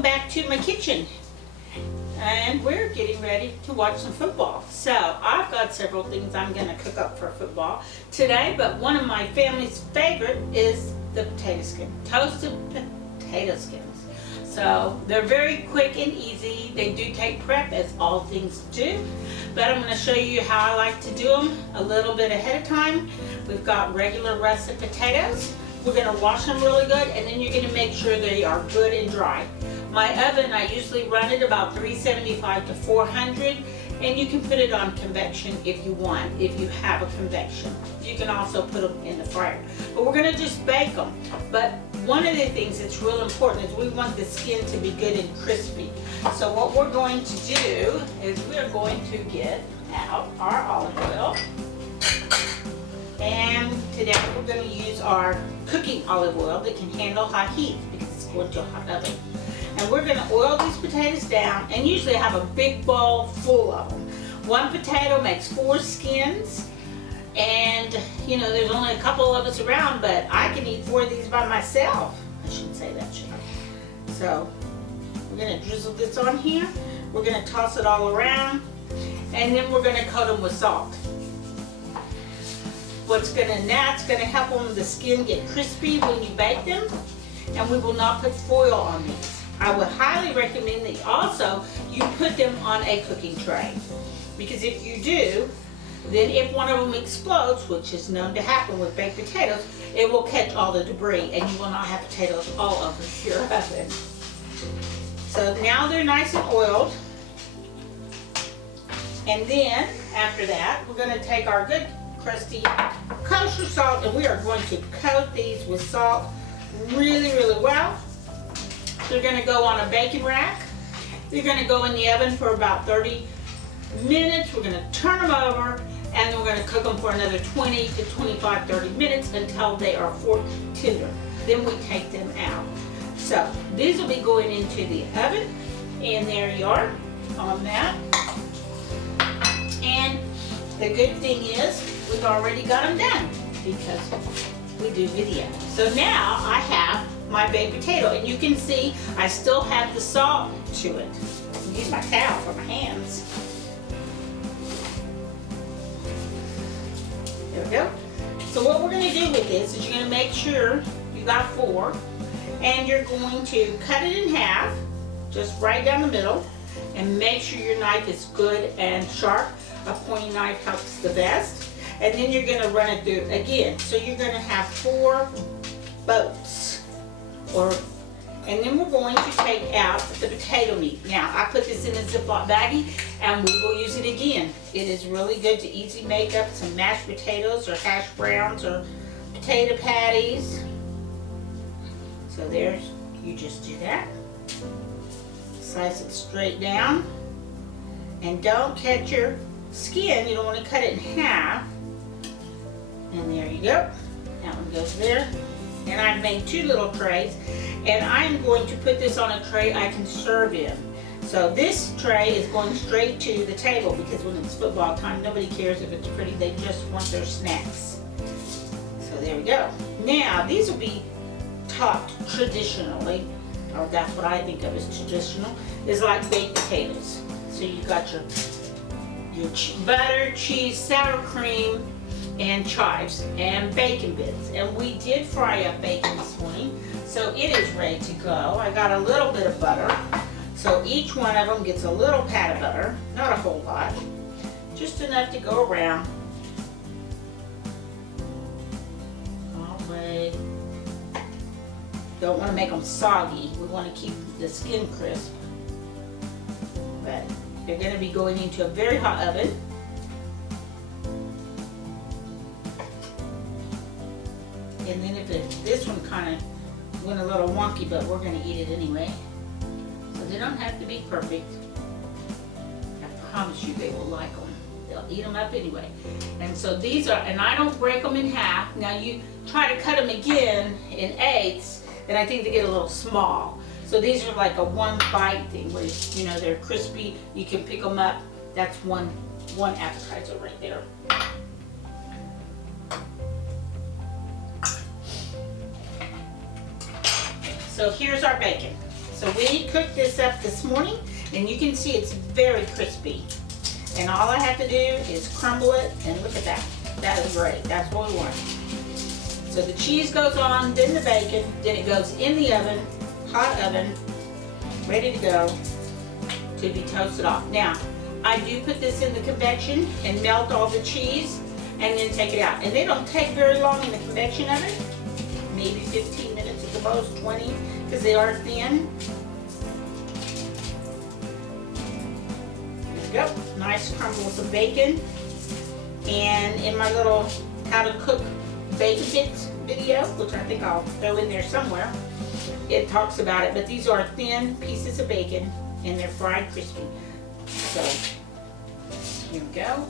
welcome back to my kitchen. And we're getting ready to watch some football. So I've got several things I'm going to cook up for football today, but one of my family's favorite is the potato skin, toasted potato skins. So they're very quick and easy. They do take prep, as all things do, but I'm going to show you how I like to do them a little bit ahead of time. We've got regular russet potatoes. We're going to wash them really good, and then you're going to make sure they are good and dry. My oven, I usually run it about 375 to 400, and you can put it on convection if you want, if you have a convection. You can also put them in the fryer. But we're going to just bake them. But one of the things that's real important is we want the skin to be good and crispy. So what we're going to do is we're going to get out our olive oil. And today we're going to use our cooking olive oil that can handle high heat because it's going to a hot oven. And we're going to oil these potatoes down, and usually I have a big bowl full of them. One potato makes 4 skins, and you know there's only a couple of us around, but I can eat 4 of these by myself. I shouldn't say that, should I? So we're going to drizzle this on here. We're going to toss it all around, and then we're going to coat them with salt. That's going to help them, the skin get crispy when you bake them, and we will not put foil on these. I would highly recommend that also you put them on a cooking tray, because if you do, then if one of them explodes, which is known to happen with baked potatoes, it will catch all the debris and you will not have potatoes all over your oven. So now they're nice and oiled, and then after that we're going to take our good crusty kosher salt, and we are going to coat these with salt really well. They're going to go on a baking rack. They're going to go in the oven for about 30 minutes. We're going to turn them over, and we're going to cook them for another 20 to 25, 30 minutes until they are fork tender. Then we take them out. So these will be going into the oven, and there you are on that. And the good thing is we've already got them done because we do video. So now I have my baked potato, and you can see I still have the salt to it. I'll use my towel for my hands. There we go. So what we're going to do with this is you're going to make sure you got 4, and you're going to cut it in half, just right down the middle, and make sure your knife is good and sharp. A pointy knife helps the best. And then you're going to run it through again. So you're going to have 4 boats. And then we're going to take out the potato meat. Now, I put this in a Ziploc baggie, and we will use it again. It is really good to easy make up some mashed potatoes or hash browns or potato patties. So there's, you just do that. Slice it straight down. And don't cut your skin. You don't want to cut it in half. And there you go. That one goes there. And I've made 2 little trays, and I'm going to put this on a tray I can serve in. So this tray is going straight to the table, because when it's football time, nobody cares if it's pretty, they just want their snacks. So there we go. Now these will be topped traditionally, or that's what I think of as traditional, is like baked potatoes. So you got your butter, cheese, sour cream, and chives and bacon bits, and we did fry up bacon this morning, so it is ready to go. I got a little bit of butter, so each one of them gets a little pat of butter, not a whole lot, just enough to go around all the way. Don't want to make them soggy, we want to keep the skin crisp, but they're going to be going into a very hot oven. And then if this one kind of went a little wonky, but we're going to eat it anyway. So they don't have to be perfect. I promise you they will like them. They'll eat them up anyway. And so these are, and I don't break them in half. Now you try to cut them again in 8ths, and I think they get a little small. So these are like a 1 bite thing where, you know, they're crispy. You can pick them up. That's one appetizer right there. So here's our bacon. So we cooked this up this morning, and you can see it's very crispy. And all I have to do is crumble it, and look at that. That is great. That's what we want. So the cheese goes on, then the bacon, then it goes in the oven, hot oven, ready to go to be toasted off. Now, I do put this in the convection and melt all the cheese and then take it out. And they don't take very long in the convection oven, maybe 15 minutes at the most, 20, because they are thin. There we go, nice crumbles of bacon. And in my little how to cook bacon bits video, which I think I'll throw in there somewhere, it talks about it. But these are thin pieces of bacon and they're fried crispy. So here we go.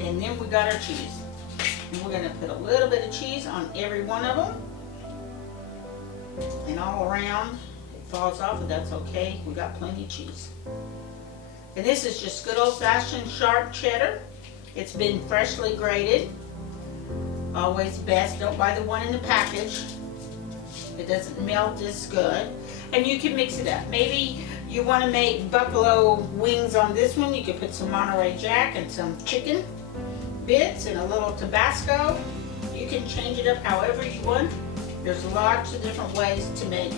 And then we got our cheese. And we're gonna put a little bit of cheese on every one of them. And all around, it falls off, but that's okay. We got plenty of cheese. And this is just good old-fashioned sharp cheddar. It's been freshly grated. Always best, don't buy the one in the package. It doesn't melt as good. And you can mix it up. Maybe you want to make buffalo wings on this one. You could put some Monterey Jack and some chicken bits and a little Tabasco. You can change it up however you want. There's lots of different ways to make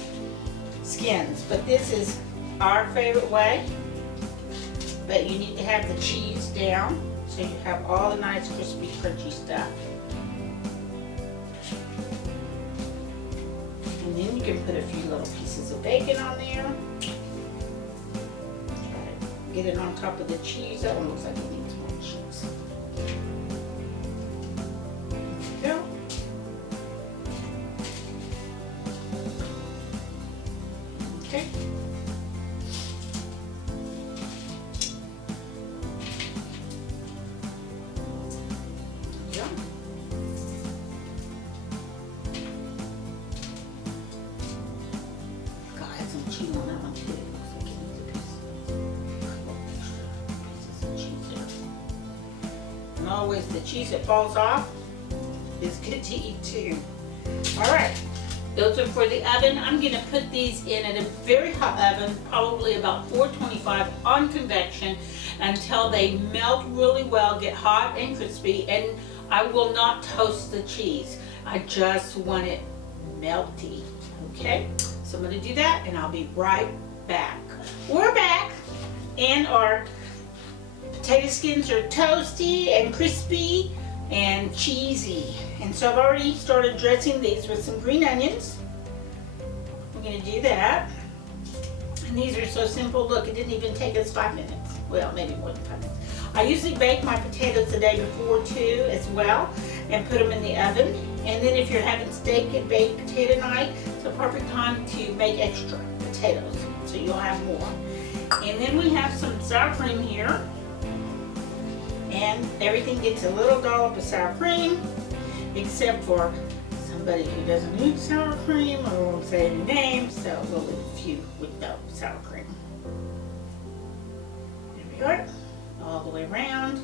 skins, but this is our favorite way. But you need to have the cheese down so you have all the nice crispy crunchy stuff. And then you can put a few little pieces of bacon on there. Try to get it on top of the cheese. That one looks like it needs more cheese. There we go. Okay. Always the cheese that falls off is good to eat too. Alright, those are for the oven. I'm going to put these in at a very hot oven, probably about 425 on convection, until they melt really well, get hot and crispy, and I will not toast the cheese. I just want it melty. Okay, so I'm going to do that and I'll be right back. We're back, and our potato skins are toasty and crispy and cheesy. And so I've already started dressing these with some green onions. We're going to do that. And these are so simple. Look, it didn't even take us 5 minutes. Well, maybe more than 5 minutes. I usually bake my potatoes the day before too as well and put them in the oven. And then if you're having steak and baked potato night, it's a perfect time to make extra potatoes so you'll have more. And then we have some sour cream here. And everything gets a little dollop of sour cream, except for somebody who doesn't eat sour cream. I won't say any names, so we'll leave a few with no sour cream. There we go, all the way around.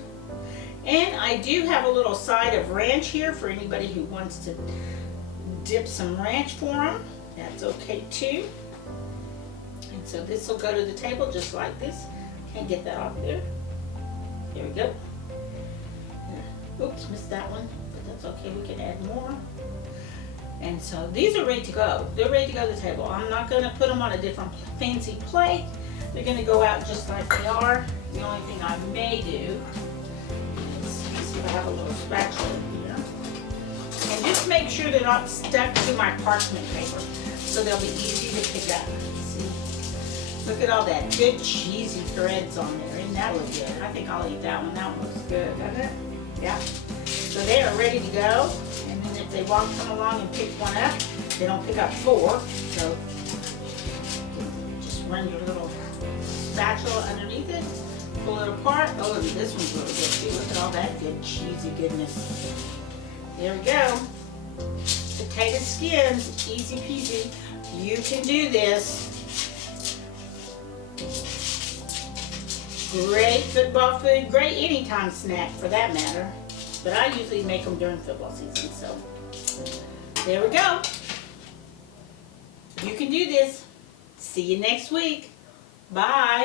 And I do have a little side of ranch here for anybody who wants to dip some ranch for them. That's okay too. And so this will go to the table just like this. Can't get that off there. There we go. Oops, missed that one, but that's okay, we can add more. And so these are ready to go. They're ready to go to the table. I'm not going to put them on a different fancy plate. They're going to go out just like they are. The only thing I may do, let's see if I have a little spatula here. And just make sure they're not stuck to my parchment paper, so they'll be easy to pick up. See? Look at all that good cheesy threads on there. Isn't that look good? I think I'll eat that one. That one looks good, doesn't it? Yeah. So they are ready to go. And then if they want to come along and pick one up, they don't pick up 4. So just run your little spatula underneath it, pull it apart. Oh, and this one's really good too. Look at all that good cheesy goodness. There we go. Potato skins, easy peasy. You can do this. Great football food, great anytime snack for that matter. But I usually make them during football season, so there we go. You can do this. See you next week. Bye.